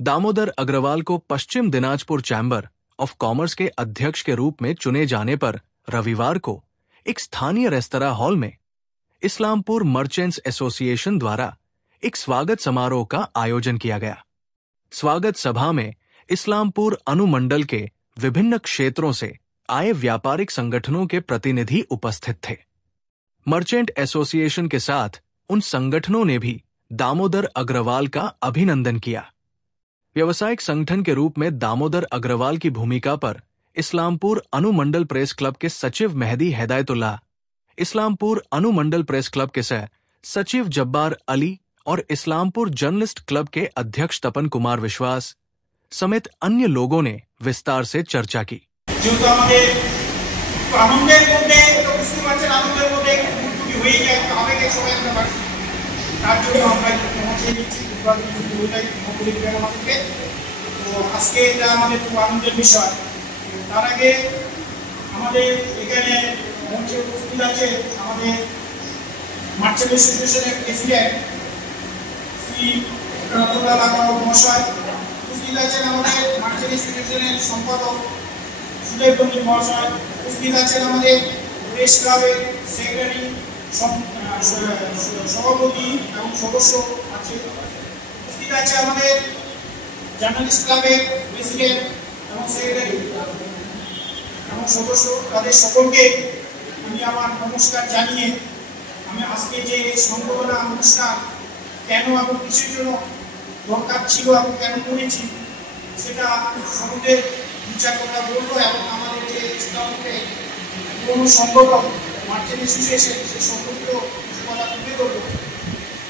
दामोदर अग्रवाल को Paschim Dinajpur chamber of commerce के अध्यक्ष के रूप में चुने जाने पर रविवार को एक स्थानीय रेस्तरां हॉल में इस्लामपुर मर्चेंट्स एसोसिएशन द्वारा एक स्वागत समारोह का आयोजन किया गया। स्वागत सभा में इस्लामपुर अनुमंडल के विभिन्न क्षेत्रों से आए व्यापारिक संगठनों के प्रतिनिधि उपस्थित थे। मर्चेंट एसोसिएशन के साथ उन संगठनों ने भी दामोदर अग्रवाल का अभिनंदन किया। व्यवसायिक संगठन के रूप में दामोदर अग्रवाल की भूमिका पर इस्लामपुर अनुमंडल प्रेस क्लब के सचिव मेहदी हिदायतुल्लाह, इस्लामपुर अनुमंडल प्रेस क्लब के सचिव जब्बार अली और इस्लामपुर जर्नलिस्ट क्लब के अध्यक्ष तपन कुमार विश्वास समेत अन्य लोगों ने विस्तार से चर्चा की। সম্পাদক সুদেব দন্ডি মহাশয় উপস্থিত আছেন, আমাদের প্রেস ক্লাবের সেক্রেটারি সভাপতি এবং সদস্য আছে, উপস্থিত আছে আমাদের জার্নালিস্ট ক্লাবের প্রেসিডেন্ট এবং সেক্রেটারি এবং সদস্য, তাদের সকলকে আমি আমার নমস্কার জানিয়ে আমি আজকে যে সংবর্ধনা অনুষ্ঠান কেন এবং কিসের জন্য দরকার ছিল এবং কেন করেছি সেটা সম্বন্ধে বিচার কথা বলবো এবং আমাদের যে ইসলামপুরে কোনো সংগঠন মার্চেন্ট অ্যাসোসিয়েশন সে সম্পর্কিত কিছু কথা তুলে ধরবো।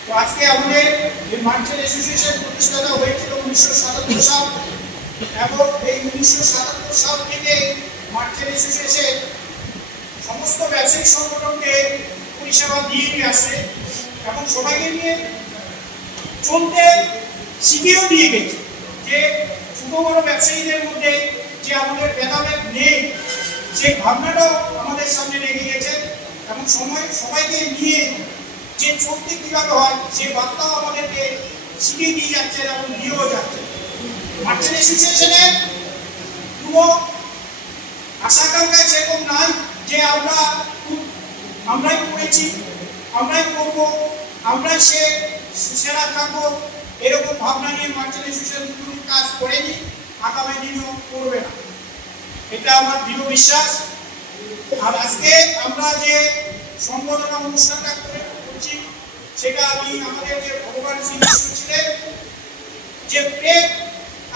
তো আজকে আমাদের এই মার্চেন্ট অ্যাসোসিয়েশন প্রতিষ্ঠাতা হয়েছিল 1977 সাল এবং এই 1977 সাল থেকে মার্চেন্ট অ্যাসোসিয়েশন সমস্ত ব্যবসায়িক সংগঠনকে পরিষেবা দিয়ে আসছে এবং সবাইকে নিয়ে চলতে শিখিয়েও দিয়ে গেছে যে ছোট বড় ব্যবসায়ীদের মধ্যে যে আমাদের ভেদাভেদ নেই সেই ভাবনাটাও আমাদের সামনে রেখে গেছে এবং সবাইকে নিয়ে যে চলতে কিভাবে হয় সেই বার্তাও আমাদেরকে শিখিয়ে দিয়ে যাচ্ছে এবং দিয়েও যাচ্ছে। মার্চেন্ট অ্যাসোসিয়েশনের কোনো আশাকাঙ্ক্ষা সেরকম নাই যে আমরাই করেছি, আমরাই করবো, আমরাই সেরা থাকবো, এরকম ভাবনা নিয়ে মার্চেন্ট অ্যাসোসিয়েশন কোনো কাজ করেনি, আগামী দিনেও করবে না, এটা আমার দৃঢ় বিশ্বাস। আর আজকে আমরা যে সম্বর্ধনা অনুষ্ঠানটা করছি সেটা আমি আমাদের যে ভগবান শ্রীকৃষ্ণ ছিলেন যে প্রেম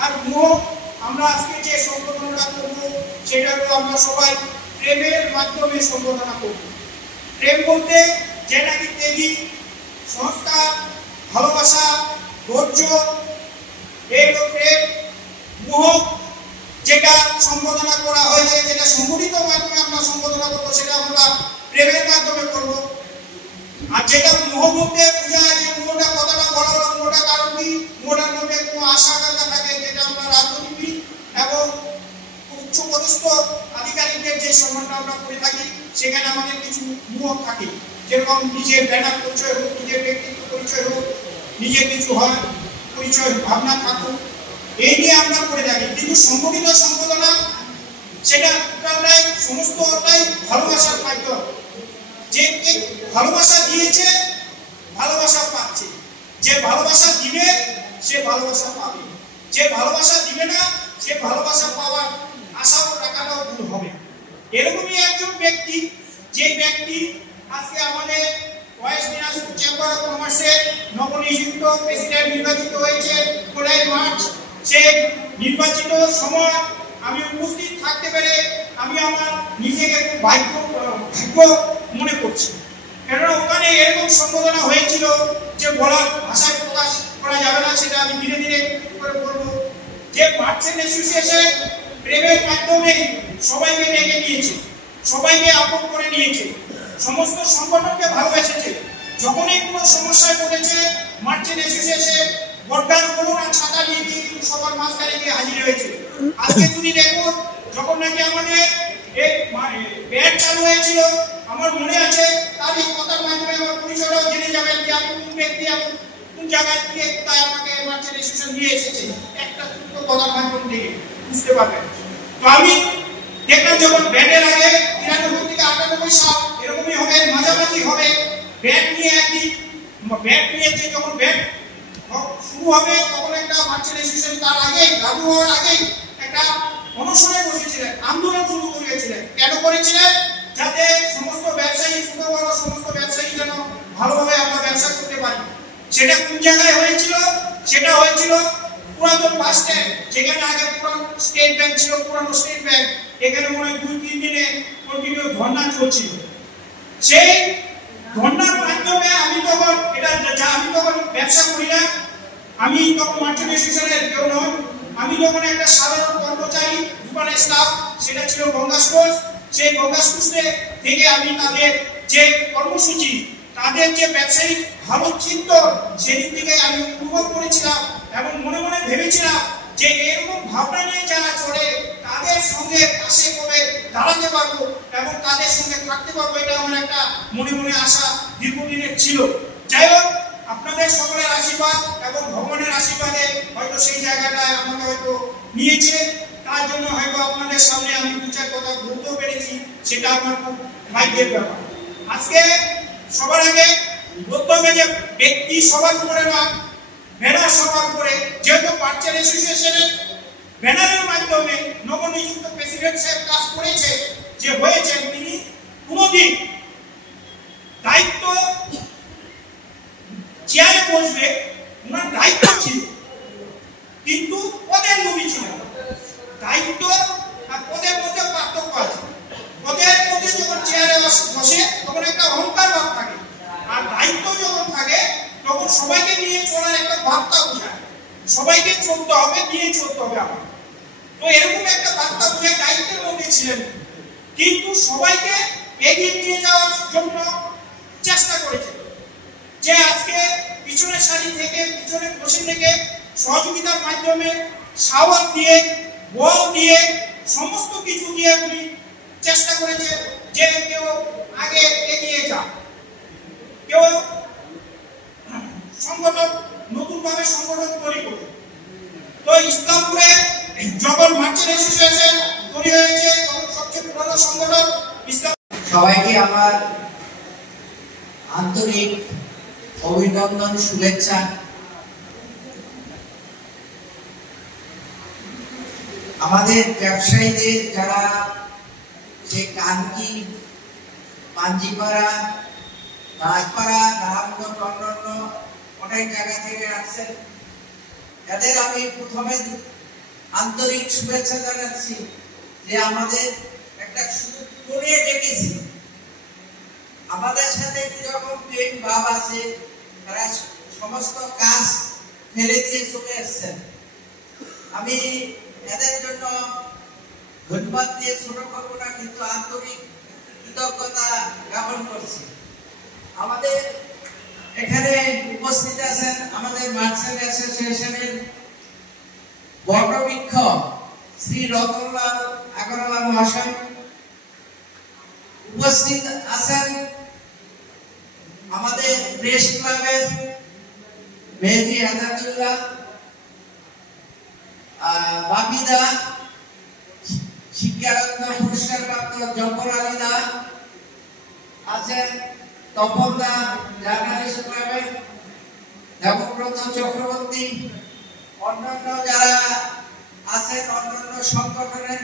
আর মোহ, আমরা আজকে যে সম্বর্ধনাটা করবো সেটাকে আমরা সবাই প্রেমের মাধ্যমে সম্বোধনা করব। প্রেম বলতে যে নাকি ত্যাগী, সংস্কার, ভালোবাসা, ধৈর্য, এই প্রেম। মোহ যেটা সম্বোধনা করা হয়েছে, যেটা সংগঠিত মাধ্যমে আমরা সম্বোধনা করবো সেটা আমরা প্রেমের মাধ্যমে করব। আর যেটা মোহ বলতে বোঝায় যে মোহটা কতটা বড় হলো, মোহটা কারণ কি, মোহটার মধ্যে কোনো আশা আকাঙ্ক্ষা থাকে, যেটা আমরা রাজনীতিবিদ এবং উচ্চপদস্থ আধিকারিকদের যে সম্মানটা আমরা করে থাকি সেখানে আমাদের কিছু মোহ থাকে, যেরকম নিজের ব্যানার পরিচয় হোক, নিজের ব্যক্তিত্ব পরিচয় হোক, নিজের কিছু হয় পরিচয় ভাবনা থাকুক, এই নিয়ে আমরা করে থাকি। কিন্তু সংগঠিত সম্বোধনা সেটা সমস্তটাই ভালোবাসার মাধ্যম, যে ভালোবাসা দিয়েছে ভালোবাসা পাচ্ছে, যে ভালোবাসা দিবে সে ভালোবাসা পাবে, যে ভালোবাসা দিবে না সে ভালোবাসা পাওয়ার আশাও টাকাটাও দূর হবে। এরকমই একজন ব্যক্তি, যে ব্যক্তি আজকে আমাদের ওয়েস্ট দিনাজপুর চেম্বার অফ কমার্সের নবনিযুক্ত প্রেসিডেন্ট নির্বাচিত হয়েছে 15 মার্চ। সেই নির্বাচিত সময় আমি উপস্থিত থাকতে পেরে আমি আমার নিজেকে খুব ভাগ্য মনে করছি, কেননা ওখানে এরকম সম্বোধনা হয়েছিল যে বলার ভাষায় প্রকাশ করা যাবে না, সেটা আমি ধীরে ধীরে করে বলবো। যে মার্চেন্ট অ্যাসোসিয়েশন প্রেমের মাধ্যমে সবাইকে ডেকে নিয়েছে, সবাইকে আপন করে নিয়েছে, সমস্ত সংগঠনকে ভালোবেসেছে। যখনই কোনো সমস্যায় পড়েছে মার্চেন্ট অ্যাসোসিয়েশন বটগাছ বলুন আর ছাতা নিয়ে গিয়ে কিন্তু সবার মাঝখানে গিয়ে হাজির হয়েছে। আজকে যদি দেখুন, যখন নাকি আমাদের এই ব্যাট চালু হয়েছিল, আমার মনে আছে তার এই কথার মাধ্যমে আমার পরিচয়টাও জেনে যাবেন যে আমি কোন ব্যক্তি এবং কোন জায়গায় দিয়ে কোথায় আমাকে মার্চেন্ট অ্যাসোসিয়েশন নিয়ে এসেছে একটা ছোট্ট কথার মাধ্যম থেকে বুঝতে পারবেন। তো আমি দেখলাম যখন ব্যাটের আগে 93 থেকে 98 সাল এরকমই হবে, মাঝামাঝি হবে, ব্যাট নিয়ে একদিন ব্যাট নিয়েছে, যখন ব্যাট শুরু হবে তখন একটা মার্চেন্ট অ্যাসোসিয়েশন তার আগে লাগু হওয়ার আগে একটা অনশনে বসেছিলেন, আন্দোলন শুরু করেছিলেন। কেন করেছিলেন? যাতে সমস্ত ব্যবসায়ী, ছোট বড় সমস্ত ব্যবসায়ী যেন ভালোভাবে আমরা ব্যবসা করতে পারি। সেটা কোন জায়গায় হয়েছিল? সেটা হয়েছিল পুরাতন বাস স্ট্যান্ড, যেখানে আগে পুরানো স্টেট ব্যাংক ছিল, পুরানো স্টেট ব্যাংক। এখানে মনে হয় 2-3 দিনে কন্টিনিউ ধর্ণা চলছিল। সেই ধর্ণার মাধ্যমে আমি তখন ব্যবসা করি না, আমি তখন মার্চেন্ট অ্যাসোসিয়েশনের কেউ নয়, আমি তখন একটা সাধারণ কর্মচারী, দোকানের স্টাফ। সেটা ছিল গঙ্গা স্টোর্স। সেই গঙ্গা স্টোর্স থেকে আমি তাদের যে কর্মসূচি, তাদের যে ব্যবসায়িক ভালো চিন্তন, সেদিক থেকে আমি অনুভব করেছিলাম এবং মনে মনে ভেবেছিলাম যে এরকম ভাবনা নিয়ে যারা চলে তাদের সঙ্গে পাশে করে দাঁড়াতে পারবো এবং তাদের সঙ্গে থাকতে পারবো। এটা আমার একটা মনে মনে আশা দীর্ঘদিনের ছিল। যাই হোক, আপনাদের সকলের আশীর্বাদ এবং ভগবানের আশীর্বাদে হয়তো সেই জায়গাটায় আমাকে হয়তো নিয়েছে। তার জন্য হয়তো আপনাদের সামনে আমি 2-4 কথা বলতেও পেরেছি, সেটা আমার খুব ভাগ্যের ব্যাপার। আজকে সবার আগে বলতে হবে যে ব্যক্তি সবার উপরে নয়, ব্যানার সবার উপরে। যেহেতু মার্চেন্ট অ্যাসোসিয়েশনের ব্যানারের মাধ্যমে নবনিযুক্ত প্রেসিডেন্ট সাহেব কাজ করেছে, যে হয়েছেন, তিনি কোনদিন দায়িত্ব চেয়ারে বসবে, ওনার দায়িত্ব ছিল, কিন্তু পদের লোভী ছিলেন। দায়িত্ব আর পদের মধ্যে পার্থক্য আছে। পদের মধ্যে যখন চেয়ারে বসে তখন একটা অহংকার ভাব থাকে, আর দায়িত্ব যখন থাকে তখন সবাইকে নিয়ে চলার একটা বার্তা বোঝায়, সবাইকে চলতে হবে, নিয়ে চলতে হবে আমার। তো এরকম একটা বার্তা বোঝায় দায়িত্বের মধ্যে ছিলেন, কিন্তু সবাইকে এগিয়ে নিয়ে যাওয়ার জন্য চেষ্টা করেছেন। যে আজকে পিছনের সারি থেকে, পিছনে বসে থেকে সহযোগিতার মাধ্যমে, সাহস দিয়ে, বল দিয়ে, সমস্ত কিছু দিয়ে উনি চেষ্টা করেছে যে কেউ আগে এগিয়ে যাক, কেউ সংগঠন নতুনভাবে সংগঠন তৈরি করবে। তো ইসলামপুরে যখন মার্চেন্ট অ্যাসোসিয়েশন তৈরি হয়েছে তখন সবচেয়ে পুরনো সংগঠন ইসলাম। সবাইকে আমার আন্তরিক অভিনন্দন, শুভেচ্ছা। আমাদের ব্যবসায়ীদের যারা যে কানকি, পাঞ্জিপাড়া, রাজপাড়া, রামগঞ্জ, অন্যান্য অনেক জায়গা থেকে আসছেন, এদের আমি প্রথমে আন্তরিক শুভেচ্ছা জানাচ্ছি যে আমাদের একটা সুযোগ করে ডেকেছি। আমাদের সাথে কিরকম প্রেম ভাব আছে, তারা সমস্ত কাজ ফেলে দিয়ে চলে এসছেন। আমি এদের জন্য ধন্যবাদ দিয়ে ছোট করবো না, কিন্তু আন্তরিক কৃতজ্ঞতা জ্ঞাপন করছি। আমাদের এখানে উপস্থিত আছেন আমাদের মার্চেন্ট অ্যাসোসিয়েশনের বটবৃক্ষ শ্রী রতনলাল আগরওয়ালা মহাশয়, উপস্থিত আছেন আমাদের প্রেস ক্লাবের মেহেদি হাজারুল্লাহ, বাপিদা, শিক্ষারত্ন পুরস্কারপ্রাপ্ত জব্বর আলী দা আছেন, তপনদা জার্নালিস্ট ক্লাবের, দেবব্রত চক্রবর্তী, অন্যান্য যারা আছেন অন্যান্য সংগঠনের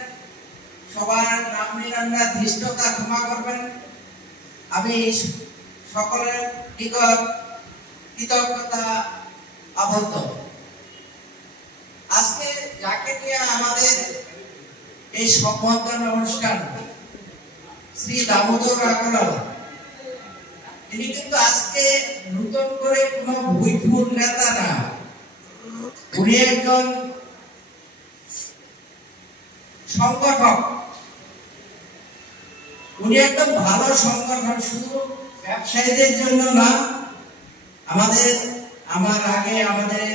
সবার নাম নিরান্না ধৃষ্টতা ক্ষমা করবেন। আমি সকলের নিকট কৃতজ্ঞতা আবদ্ধ। আজকে যাকে নিয়ে আমাদের এই সম্বর্ধনা অনুষ্ঠান, শ্রী দামোদর আগরওয়ালা, তিনি কিন্তু আজকে নতুন করে কোনো ভুইফুল নেতা না, উনি একজন সংগঠক। উনি একদম ভালো সংগঠন, শুধু ব্যবসায়ীদের জন্য না, আমার আগে আমাদের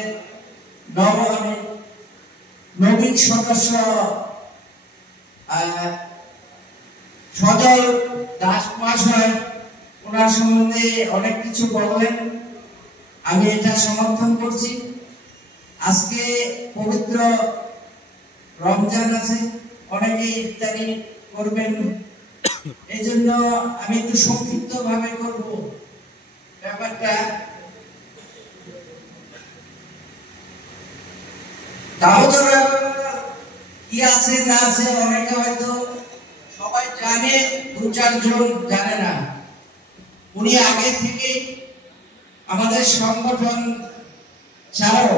নবীন সদস্য সজল দাস মহাশয় ওনার সম্বন্ধে অনেক কিছু বললেন। আমি এটা সমর্থন করছি। আজকে পবিত্র রমজান আছে, অনেকে ইফতারি করবেন, এই জন্য আমি একটু সংক্ষিপ্ত ভাবে করব ব্যাপারটা। দামোদর কি আছে না আছে অনেকে হয়তো সবাই জানে, দু চারজন জানে না। উনি আগে থেকে আমাদের সংগঠন ছাড়াও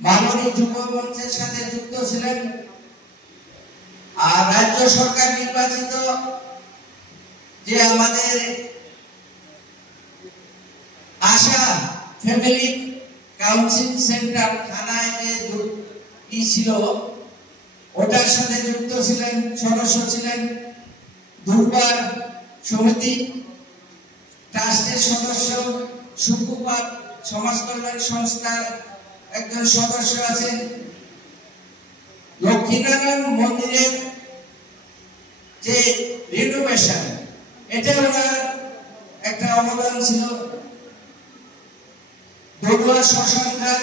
বাঙালি যুব মঞ্চের সাথে যুক্ত ছিলেন, আর রাজ্য সরকার নির্বাচিত যে আমাদের আশা ফ্যামিলি কাউন্সিল সেন্টার থানায় যে কি ছিল ওটার সাথে যুক্ত ছিলেন, সদস্য ছিলেন। দুর্বার সমিতি ট্রাস্টের সদস্য, সুকুপাত সমাজ কল্যাণ সংস্থার একজন সদস্য আছেন। লক্ষ্মীনারায়ণ মন্দিরের যে রিনোভেশন, এটা ওনার একটা অবদান ছিল। দোয়া শ্মশানঘাট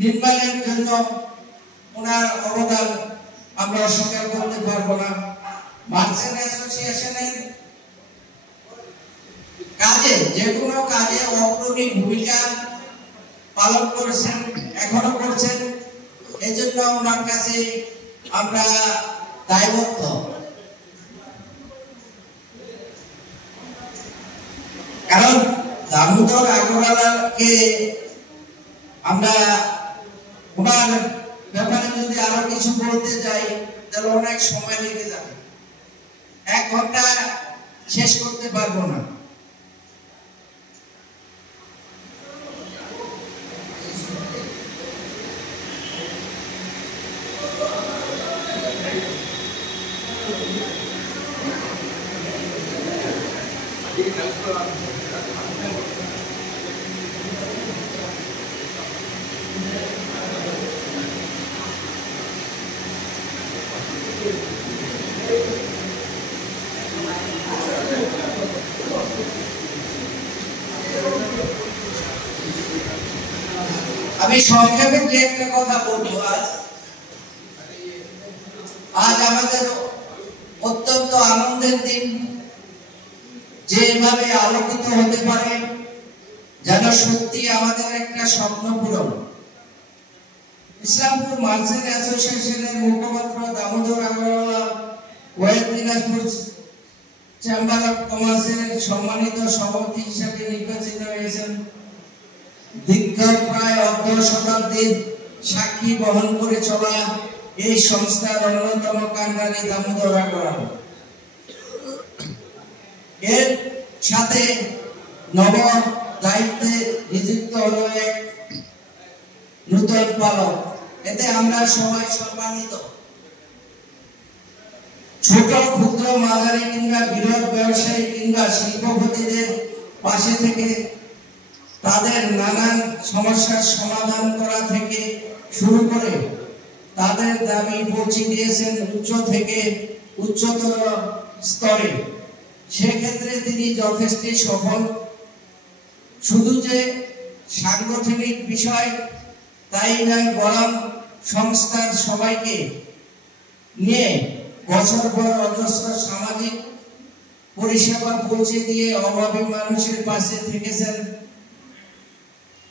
নির্মাণের জন্য ওনার অবদান আমরা অস্বীকার করতে পারবো না। মার্চেন্ট অ্যাসোসিয়েশনের কাজে, যে কোনো কাজে অগ্রণী ভূমিকা পালন করেছেন, এখনো করছেন। এই জন্য ওনার কাছে আমরা দায়বদ্ধ। কারণ দামোদর আগরওয়ালাকে আমরা ওনার ব্যাপারে যদি আরো কিছু বলতে যাই তাহলে অনেক সময় লেগে যাবে, 1 ঘন্টা শেষ করতে পারবো না। আমি সংক্ষেপে যে একটা কথা বলবো, আজ আমাদের অত্যন্ত আনন্দের দিন। যেভাবে আলোকিত হতে পারে যেন সত্যি আমাদের একটা স্বপ্ন পূরণ। ইসলামপুর মার্চেন্ট অ্যাসোসিয়েশনের মুখপাত্র Damodar Agarwala West Dinajpur chamber of কমার্সের সম্মানিত সভাপতি হিসেবে নির্বাচিত হয়েছেন। দীর্ঘ প্রায় অর্ধ শতাব্দীর সাক্ষী বহন করে চলা এই সংস্থার অন্যতম কাণ্ডারি দামোদর আগরওয়ালা। এর সাথে নব দায়িত্বে নিযুক্ত হলো এক নূতন পালক। এতে আমরা সবাই সম্মানিত। ছোট, ক্ষুদ্র, মাঝারি কিংবা বৃহৎ ব্যবসায়ী কিংবা শিল্পপতিদের পাশে থেকে তাদের নানান সমস্যার সমাধান করা থেকে শুরু করে তাদের দাবি পৌঁছে দিয়েছেন উচ্চ থেকে উচ্চতর স্তরে। সেক্ষেত্রে তিনি যথেষ্ট সফল। শুধু যে সাংগঠনিক বিষয় তাই নয়, বরং সংস্থার সবাইকে নিয়ে বছর পর অজস্র সামাজিক পরিষেবা পৌঁছে দিয়ে অভাবী মানুষের পাশে থেকেছেন।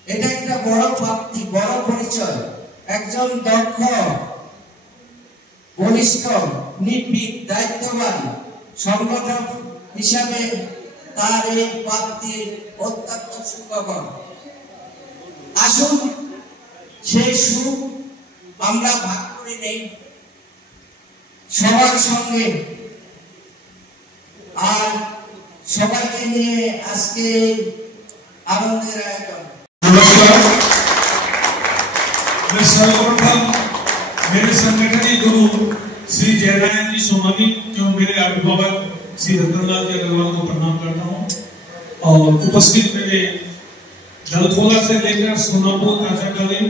এটা একটা বড় প্রাপ্তি, বড় পরিচয়। একজন দক্ষ, বলিষ্ঠ, নির্ভীক, দায়িত্ববান সংগঠক হিসাবে তার এই প্রাপ্তি অত্যন্ত সুখকর। আসুন সেই সুখ আমরা ভাগ করে নেই সবার সঙ্গে, আর সবাইকে নিয়ে আজকে आनंद नमस्कार, मैं सर्वप्रथम मेरे संगठन गुरु श्री जयनारायण जी सोमानी जो मेरे अभिभावक श्री रतनलाल जी अग्रवाल को प्रणाम करता हूँ और उपस्थित मेरे जलथोला से लेकर सोनापुर काचाकली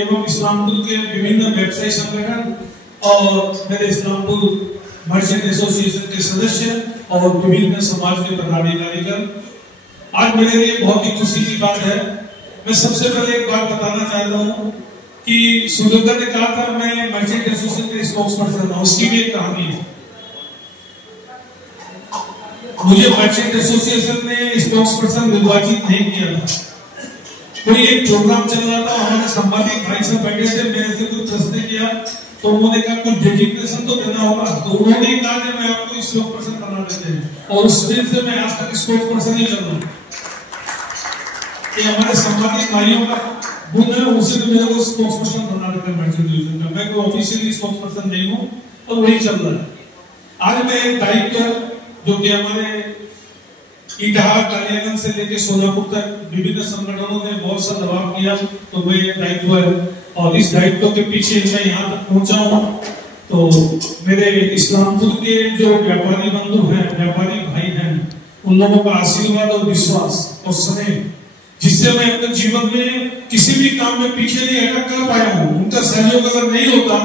एवं इस्लामपुर के विभिन्न व्यवसायी संगठन और मेरे इस्लामपुर मर्चेंट एसोसिएशन के सदस्य और विभिन्न समाज के पदाधिकारीगण आज मेरे लिए बहुत ही खुशी की बात है। मैं सबसे पहले एक बात बताना चाहता हूँ कि सूर्योदय ने कहा था मैं मर्चेंट एसोसिएशन के स्पोक्स पर्सन हूँ, उसकी भी एक कहानी है। मुझे मर्चेंट एसोसिएशन ने स्पोक्स पर्सन निर्वाचित नहीं किया था। कोई एक प्रोग्राम चल रहा था, हमारे संवादित भाई साहब बैठे थे, मेरे से कुछ प्रश्न किया तो उन्होंने कहा कुछ डेजिग्नेशन तो देना होगा, तो उन्होंने कहा कि मैं आपको स्पोक्स पर्सन बना देते हैं, और उस दिन से मैं आज तक स्पोक्स पर्सन ही कर रहा हूँ। ये हमारे संवादित भाइयों का गुण है, उसी ने मेरे को स्पोक्स पर्सन बना देते हैं मर्चेंट एसोसिएशन का। मैं कोई ऑफिशियली स्पोक्स पर्सन नहीं हूँ और वही चल रहा है। आज मैं एक दायित्व जो कि हमारे इटाहा कालियागंज से लेकर सोलापुर तक विभिन्न संगठनों ने बहुत सा दबाव किया, तो मैं दायित्व है और इस दायित्व के पीछे मैं यहाँ तक पहुंचा हूँ। तो मेरे इस्लामपुर के जो व्यापारी बंधु हैं, व्यापारी भाई हैं, उन लोगों का आशीर्वाद और विश्वास और स्नेह, जिससे मैं अपने जीवन में किसी भी काम में पीछे नहीं हटक कर पाया हूँ। उनका सहयोग अगर नहीं होता,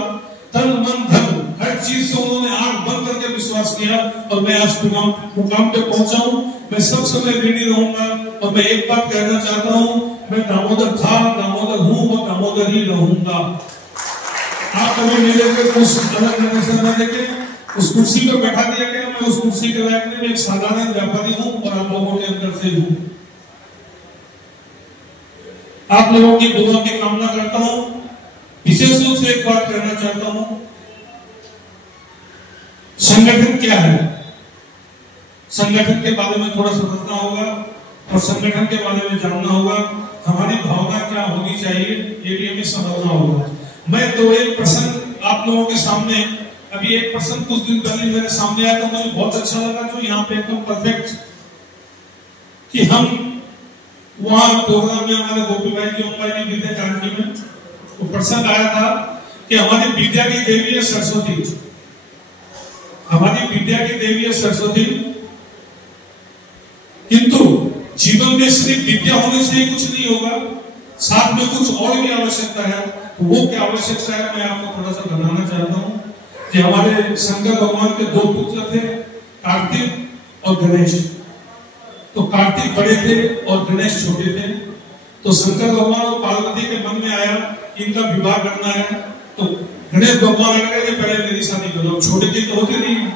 तन मन धन हर चीज से उन्होंने आंख बंद करके विश्वास किया और मैं आज मुकाम पे पहुंचा हूँ। मैं सब समय ऋणी रहूंगा और मैं एक बात कहना चाहता हूँ, मैं दामोदर था, दामोदर हूँ और दामोदर ही रहूंगा। आप कभी मेरे पे कुछ अलग नजर न देखे, उस कुर्सी पे बैठा दिया गया, मैं उस कुर्सी के लायक नहीं, मैं एक साधारण व्यापारी हूँ और आप लोगों के अंदर से हूँ। आप लोगों की दुआ की कामना करता हूँ। विशेष रूप से एक बात कहना चाहता हूँ, संगठन क्या है, संगठन के बारे में थोड़ा समझना होगा और संगठन के बारे में जानना होगा। हमारी भावना क्या होनी चाहिए ये भी हमें समझना होगा। मैं तो एक प्रसंग आप लोगों के सामने, अभी एक प्रसंग कुछ दिन पहले मेरे सामने आया तो मुझे बहुत अच्छा लगा, जो यहाँ पे एकदम परफेक्ट, कि हम वहां प्रोग्राम में हमारे गोपी भाई जी, ओम भाई जी थे जानकी में, तो प्रसंग आया था कि हमारी विद्या की देवी है सरस्वती, हमारी विद्या की देवी है सरस्वती, किंतु जीवन में सिर्फ विद्या होने से ही कुछ नहीं होगा, साथ में कुछ और भी आवश्यकता है। तो वो क्या आवश्यकता है मैं आपको थोड़ा सा बताना चाहता हूँ कि हमारे शंकर भगवान के दो पुत्र थे, कार्तिक और गणेश। तो कार्तिक बड़े थे और गणेश छोटे थे। तो शंकर भगवान और पार्वती के मन में आया इनका विवाह करना है, तो गणेश भगवान अगर पहले मेरी शादी करो, छोटे थे तो होते नहीं।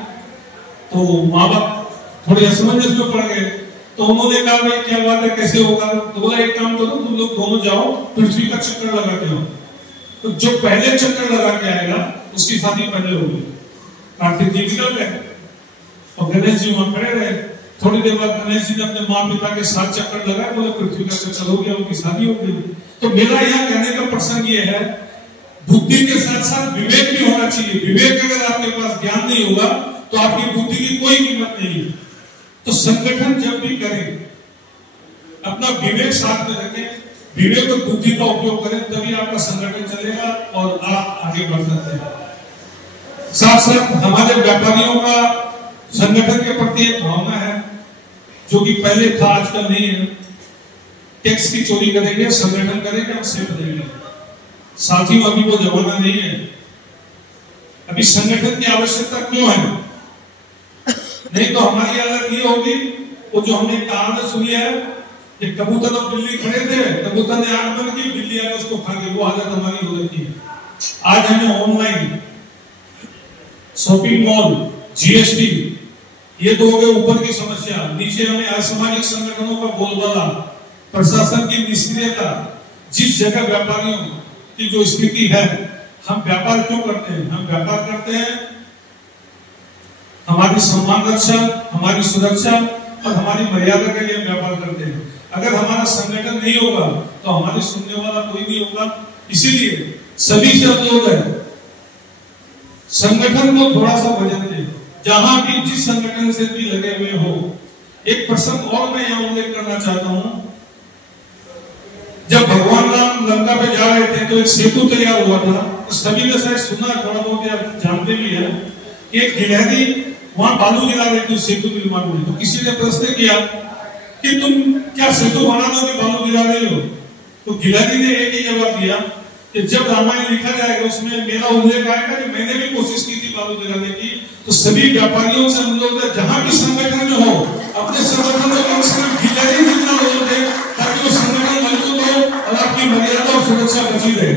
तो माँ बाप थोड़े असमंजस में पड़ गए, तो उन्होंने कहा भाई क्या बात है, कैसे होगा? तो बोला एक काम करो, तुम लोग दोनों जाओ पृथ्वी का चक्कर लगाते हो, तो जो पहले चक्कर लगा के आएगा उसकी शादी पहले होगी। कार्तिक जी निकल गए और गणेश जी वहां खड़े रहे। थोड़ी देर बाद गणेश जी ने अपने माँ पिता के साथ चक्कर लगाया, बोले पृथ्वी का चक्कर हो गया, उनकी शादी हो गई। तो मेरा यहाँ कहने का प्रसंग ये है, बुद्धि के साथ साथ विवेक भी होना चाहिए। विवेक अगर आपके पास ज्ञान नहीं होगा तो आपकी बुद्धि की कोई कीमत नहीं है। तो संगठन जब भी करें अपना विवेक साथ में रखें, विवेक और बुद्धि का उपयोग करें, तभी आपका संगठन चलेगा और आप आगे बढ़ सकते हैं। साथ साथ हमारे व्यापारियों का संगठन के प्रति एक भावना है जो कि पहले था, आजकल नहीं है। टैक्स की चोरी करेंगे, संगठन करेंगे, हम सेफ रहेंगे। साथियों अभी वो जमाना नहीं है। अभी संगठन की आवश्यकता क्यों है? नहीं तो हमारी हालत ये होगी, वो जो हमने कहावत सुनी है कि कबूतर और बिल्ली खड़े थे, कबूतर ने आग बंद की, बिल्ली आके उसको खा गई, वो हालत हमारी हो रही है। आज हमें ऑनलाइन शॉपिंग मॉल, जीएसटी, ये तो हो गए ऊपर की समस्या। नीचे हमें असामाजिक संगठनों का बोलबाला, प्रशासन की निष्क्रियता, जिस जगह व्यापारियों की जो स्थिति है, हम व्यापार क्यों करते हैं? हम व्यापार करते हैं हमारी सम्मान रक्षा, हमारी सुरक्षा और हमारी मर्यादा के लिए व्यापार करते हैं। अगर हमारा संगठन नहीं होगा तो हमारी सुनने वाला कोई नहीं होगा। इसीलिए सभी से अनुरोध है, संगठन को थोड़ा सा वजन दे, जहां भी जिस संगठन से भी लगे हुए हो। एक प्रसंग और मैं यहाँ उल्लेख करना चाहता हूं। जब भगवान राम लंका पे जा रहे थे तो एक सेतु तैयार हुआ था, तो सभी ने शायद सुना, थोड़ा बहुत आप जानते भी है कि एक गिलहरी वहां बालू गिरा रही थी सेतु निर्माण में। तो किसी ने प्रश्न किया कि तुम क्या सेतु बना दो कि बालू गिरा रही हो? तो गिलहरी ने एक ही जवाब दिया कि जब रामायण लिखा जाएगा उसमें मेरा उल्लेख आएगा कि मैंने भी कोशिश की थी बालू गिराने की। तो सभी व्यापारियों से अनुरोध है, जहां भी संगठन में हो, अपने संगठन में कम से कम गिलहरी सुरक्षा बची रहे,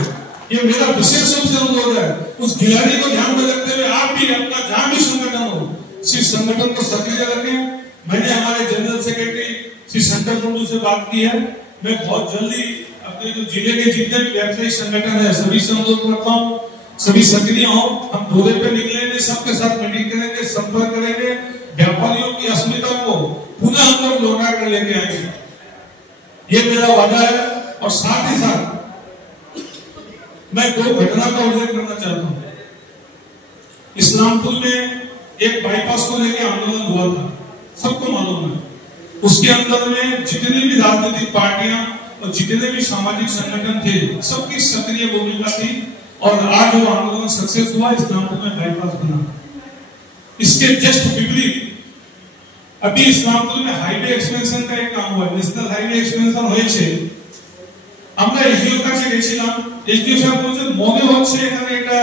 ये मेरा विशेष रूप से अनुरोध है। उस गिलानी को ध्यान में रखते हुए आप भी अपना जहां भी संगठन हो, इस संगठन को सक्रिय रखें। मैंने हमारे जनरल सेक्रेटरी श्री शंकर कुंडू से बात की है, मैं बहुत जल्दी अपने जो जिले के जितने भी व्यावसायिक संगठन है सभी से अनुरोध करता हूँ, सभी सक्रिय हो। हम दौरे पे निकलेंगे, सबके साथ मीटिंग करेंगे, संपर्क करेंगे, व्यापारियों की अस्मिता को पुनः हम लोग लौटा कर लेके आएंगे, ये मेरा वादा है। और साथ ही साथ मैं 2 घटना का उल्लेख करना चाहता हूँ। इस्लामपुर में एक बाईपास को लेकर आंदोलन हुआ था, सबको मालूम है। उसके अंदर में जितनी भी राजनीतिक पार्टियां और जितने भी सामाजिक संगठन थे, सबकी सक्रिय भूमिका थी और आज वो आंदोलन सक्सेस हुआ, इस्लामपुर में बाईपास बना। इसके जस्ट विपरीत अभी इस्लामपुर में हाईवे एक्सपेंशन का एक काम हुआ, नेशनल हाईवे एक्सपेंशन হয়েছে। আমরা এসডিওর কাছে গেছিলাম, এসডিও সাহেব বলছেন মনে হচ্ছে এখানে একটা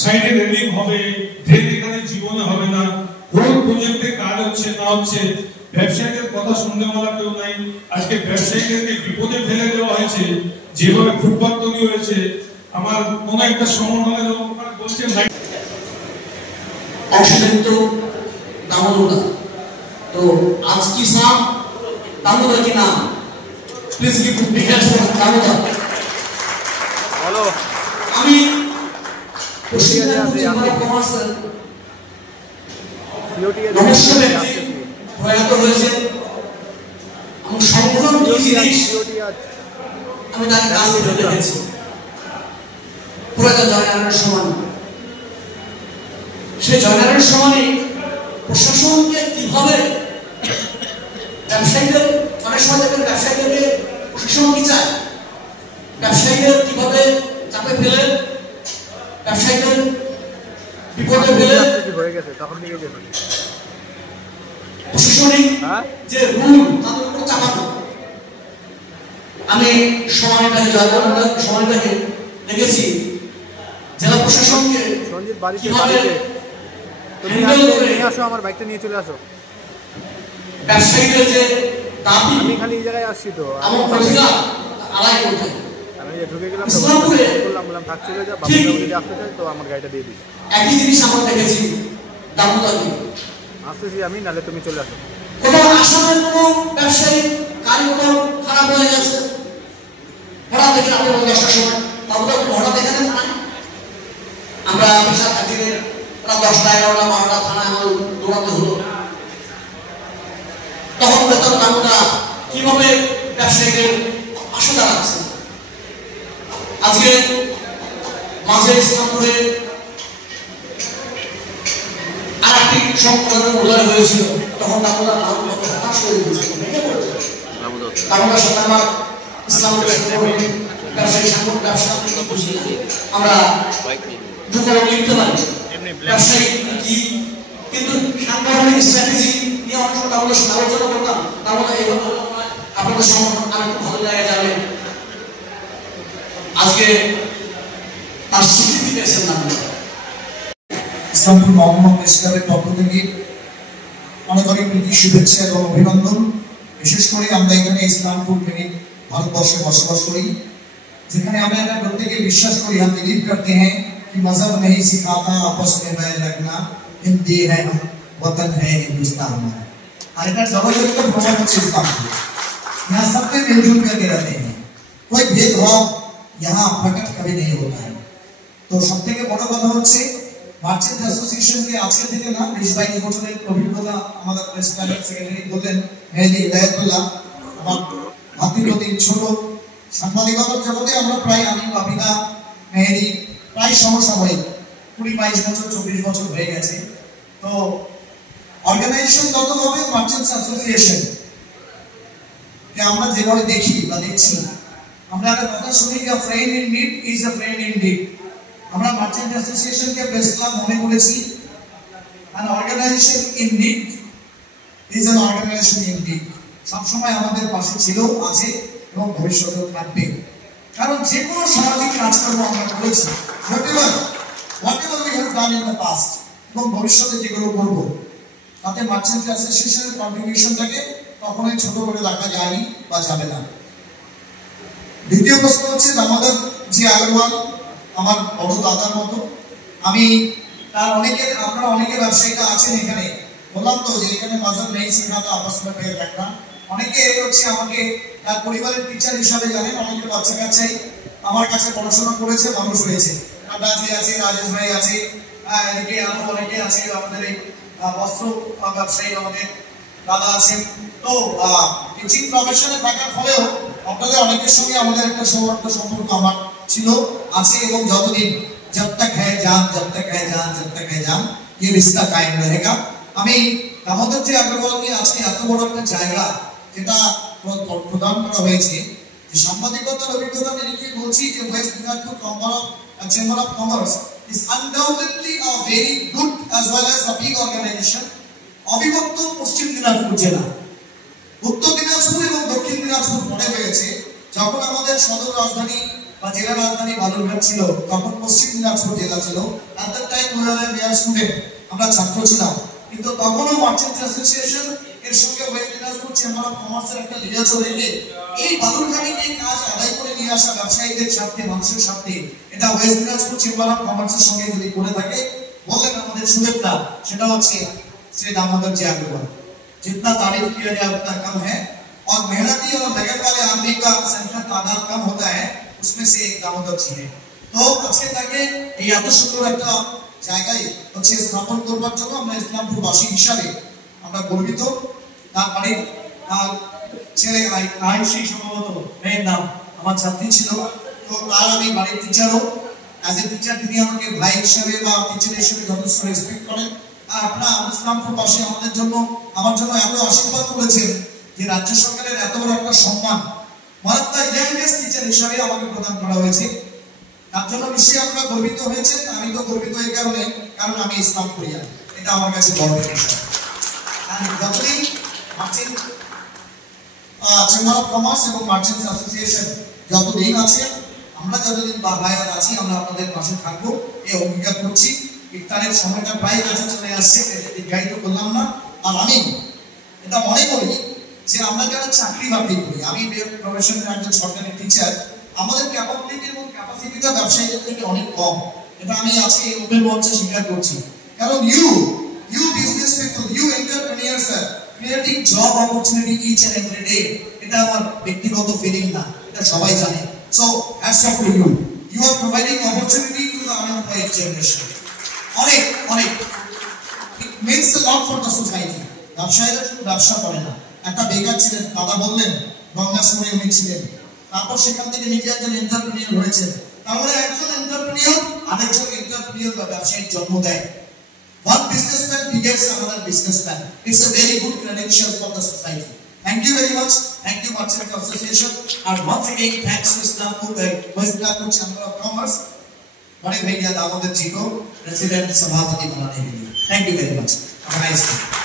সাইডে রেলিং হবে, ড্রেন এখানে জীবনে হবে না, রোড প্রজেক্টে কাজ হচ্ছে না হচ্ছে, ব্যবসায়ীদের কথা শুনতে বলা কেউ নাই। আজকে ব্যবসায়ীদেরকে বিপদে ফেলে দেওয়া হয়েছে, যেভাবে ফুটপাত তৈরি হয়েছে। আমার কোন একটা সংগঠনের লোক বলছে অংশগ্রহণ দামোদর। तो आज की शाम दामोदर के नाम please give big hands for Damodar. Hello আমি পশ্চিম মেদিনীপুর চেম্বার অফ কমার্স নমস্য ব্যক্তি প্রয়াত হয়েছে। আমি সম্পূর্ণ জিনিস আমি তার কাজ করে দেখেছি, প্রয়াত জয়নারায়ণ সমানি। সে জয়নারায়ণ সমানি প্রশাসনকে কিভাবে ব্যবসায়ীদের অনেক সময় দেখবেন ব্যবসায়ীদেরকে প্রশাসন কি চায়, ব্যবসায়ীদের কিভাবে চাপে ফেলে, ব্যবসায়ীদের বিপদে ফেলে প্রশাসনিক যে রুল তাদের উপর চাপাতো। আমি সময়টাকে দেখেছি জেলা প্রশাসনকে কিভাবে আমার বাইকটা নিয়ে চলে আসো। ব্যবসায়ীদের যে দাবি, আমি খালি এই জায়গায় আসছি তো আমার অধিকার আদায় করতে আমি ঢুকে গেলাম, বললাম থাক চলে যা, বাবা যদি আসতে চাই তো আমার গাড়িটা দিয়ে দিস। একই জিনিস আমরা দেখেছি দামোদরে। আসতেছি আমি, নালে তুমি চলে আসো। কোথাও আসামের কোনো ব্যবসায়ী কারিগর খারাপ হয়ে গেছে, হঠাৎ দেখে আপনি 10টার সময় দামোদর হঠাৎ এখানে থানায় আমরা পেশা খাতিরে 10টা 11টা 12টা থানায় আমার দৌড়াতে হলো। তখন বেতন আমরা কিভাবে ব্যবসায়ীদের পাশে দাঁড়াচ্ছে। আজকে মাঝে ইসলামপুরে আর একটি সংগঠনের উদয় হয়েছিল, তখন আমরা হতাশ হয়ে গিয়েছিল, ভেঙে পড়েছিল। আমরা সরকার ইসলামপুরের ব্যবসায়ী সংগঠন ব্যবসা আমরা দুকলম লিখতে পারি ব্যবসায়ী কি, কিন্তু সাংগঠনিক স্ট্র্যাটেজি নিয়ে অনেক সময় আমাদের আলোচনা করতাম। তাহলে এইভাবে আপনাদের সংগঠন আর একটু ভালো জায়গায় যাবে। আজকে তার স্বীকৃতি পেয়েছেন না। ইসলামপুর মহম্মদ ইসলামের পক্ষ থেকে অনেক অনেক প্রীতি শুভেচ্ছা এবং অভিনন্দন। বিশেষ করে আমরা এখানে ইসলামপুর মেনে ভারতবর্ষে বসবাস করি, যেখানে আমরা প্রত্যেকে বিশ্বাস করি, हम बिलीव करते हैं कि मजहब नहीं सिखाता आपस में बैर रखना, हिंदी है वतन है हिंदुस्तान में। और इतना जबरदस्त प्रभाव है इस्लामपुर, यहाँ सब में मिलजुल करके रहते हैं, कोई भेदभाव यहाँ प्रकट कभी नहीं होता है। तो सब থেকে বড় কথা হচ্ছে মার্চেন্ট অ্যাসোসিয়েশন কে আজকে থেকে না 20-22 বছরের অভিজ্ঞতা আমাদের প্রেসিডেন্ট সেক্রেটারি বলেন মেহেদি হিদায়াতুল্লাহ, আমার ভাতৃপ্রতিম ছোট সাংবাদিকতার জগতে আমরা প্রায় আমি বাপিদা মেহেদি প্রায় সমসাময়িক 20-22 বছর 24 বছর হয়ে গেছে। তো অর্গানাইজেশন গতভাবে মার্চেন্টস অ্যাসোসিয়েশন কে আমরা যেভাবে দেখি বা দেখছি, আমরা একটা কথা শুনি যে friend in need is a friend in deed. আমরা মার্চেন্ট অ্যাসোসিয়েশন কে প্রেস ক্লাব মনে করেছি, an organization in need is an organization in need। সব সময় আমাদের পাশে ছিল, আছে এবং ভবিষ্যতেও থাকবে। কারণ যে কোনো সামাজিক কাজকর্ম আমরা করেছি, whatever we have done in the past এবং ভবিষ্যতে যেগুলো করব, তাতে মার্চেন্ট অ্যাসোসিয়েশনের কন্ট্রিবিউশনটাকে কখনোই ছোট করে দেখা যায়নি বা যাবে না। দ্বিতীয় প্রশ্ন হচ্ছে দামোদর জি আগরওয়াল আমার বড় দাদার মতো। আমি তার আপনারা অনেকে ব্যবসায়ীরা আছেন এখানে, বললাম তো যে এখানে নজর নেই, সিদ্ধান্ত আপস में पेड़ रखना। অনেকে হচ্ছে আমাকে তার পরিবারের টিচার হিসাবে জানেন, অনেকে বাচ্চা কাচ্চাই আমার কাছে পড়াশোনা করেছে, মানুষ হয়েছে। আব্বাজি আছে, রাজেশ ভাই আছে, এদিকে আরো অনেকে আছে, আমাদের এই বস্ত্র ব্যবসায়ী আমাদের দাদা আছেন। তো টিচিং প্রফেশনে থাকার ফলেও আপনাদের অনেকের সঙ্গে আমাদের একটা সৌহার্দ্য সম্পর্ক আমার ছিল, আছে এবং যতদিন जब तक है जान जब तक है जान जब तक है जान ये रिश्ता कायम रहेगा। আমি দামোদর জি আগরওয়ালকে আজকে এত বড় একটা জায়গা যেটা প্রদান করা হয়েছে, যে সাংবাদিকতার অভিজ্ঞতা নিয়ে বলছি যে West Dinajpur chamber of commerce is undoubtedly a very good as well as a big organization। অবিভক্ত পশ্চিম দিনাজপুর জেলা, উত্তর দিনাজপুর এবং দক্ষিণ দিনাজপুর পড়ে হয়েছে। যখন আমাদের সদর রাজধানী বা জেলা রাজধানী বালুরঘাট ছিল, তখন পশ্চিম দিনাজপুর জেলা ছিল। at that time we were student, আমরা ছাত্র ছিলাম, কিন্তু তখনও মার্চেন্টস অ্যাসোসিয়েশন এর সঙ্গে ওয়েস্ট দিনাজপুর চেম্বার অফ কমার্সের একটা লিয়াজোঁ রেখে এই বালুরঘাটে এই কাজ আদায় করে নিয়ে আসা ব্যবসায়ীদের সাথে, মানুষের সাথে, এটা ওয়েস্ট দিনাজপুর চেম্বার অফ কমার্সের সঙ্গে যদি করে থাকে, বলেন আমাদের শুভেচ্ছা। সেটা হচ্ছে श्री दामोदर जी अग्रवाल। जितना तारीफ किया जाए उतना कम है, और मेहनती और लगन वाले आदमी का संख्या तादाद कम होता है, उसमें से एक दामोदर जी है। तो আজকে তাকে এই এত সুন্দর একটা জায়গায় হচ্ছে স্থাপন করবার জন্য আমরা ইসলামপুরবাসী হিসাবে আমরা গর্বিত। তার বাড়ির ছেলে আয়ুষী সম্ভবত মেয়ের নাম আমার ছাত্রী ছিল, তো তার আমি বাড়ির টিচারও, অ্যাজ এ টিচার তিনি আমাকে ভাই হিসাবে বা টিচার হিসেবে যথেষ্ট রেসপেক্ট করেন। আর আপনারা ইসলামপুরবাসী আমার জন্য এত আশীর্বাদ করেছেন যে রাজ্য সরকারের এত বড় একটা সম্মান মারাত্মা ইয়াংগেস্ট টিচার হিসাবে আমাকে প্রদান করা হয়েছে। তার জন্য নিশ্চয়ই আপনারা গর্বিত হয়েছেন। আমি তো গর্বিত এই কারণে, কারণ আমি ইসলামপুরিয়া, এটা আমার কাছে গর্বের বিষয়। আর যতদিন চেম্বার অফ কমার্স এবং মার্চেন্টস অ্যাসোসিয়েশন যতদিন আছে, আমরা যতদিন বাহায়াত আছি, আমরা আপনাদের পাশে থাকবো এই অঙ্গীকার করছি। ইফতারের সময়টা প্রায় কাছে চলে আসছে, দীর্ঘায়িত করলাম না। আর আমি এটা মনে করি যে আমরা যারা চাকরি বাকরি করি, আমি প্রফেশনের একজন সরকারি টিচার, আমাদের ক্যাপাবিলিটি এবং ক্যাপাসিটিটা ব্যবসায়ীদের থেকে অনেক কম। এটা আমি আজকে এই ওপেন মঞ্চে স্বীকার করছি। কারণ you business people, you entrepreneurs are creating job opportunity each and every day. এটা আমার ব্যক্তিগত ফিলিং না, এটা সবাই জানে। So hats off to you. You are providing opportunity to the unemployed generation. অনেক it means a lot for the society. ব্যবসায়ীরা শুধু ব্যবসা করে না, একটা বেকার ছিলেন, দাদা বললেন গঙ্গাসাগরে উনি ছিলেন, তারপর সেখান থেকে নিজে একজন এন্টারপ্রেনিউর হয়েছেন। তারপরে একজন এন্টারপ্রেনিউর আরেকজন এন্টারপ্রেনিউর বা ব্যবসায়ীর জন্ম দেয়। One businessman begets another businessman. It's a very good credential for the society. Thank you very much. Thank you Merchant Association. And once again, thanks to Islampur Chamber of Commerce, बड़े भैया दामोदर जी को president सभापति बनाने के लिए। Thank you very much. Have a nice day.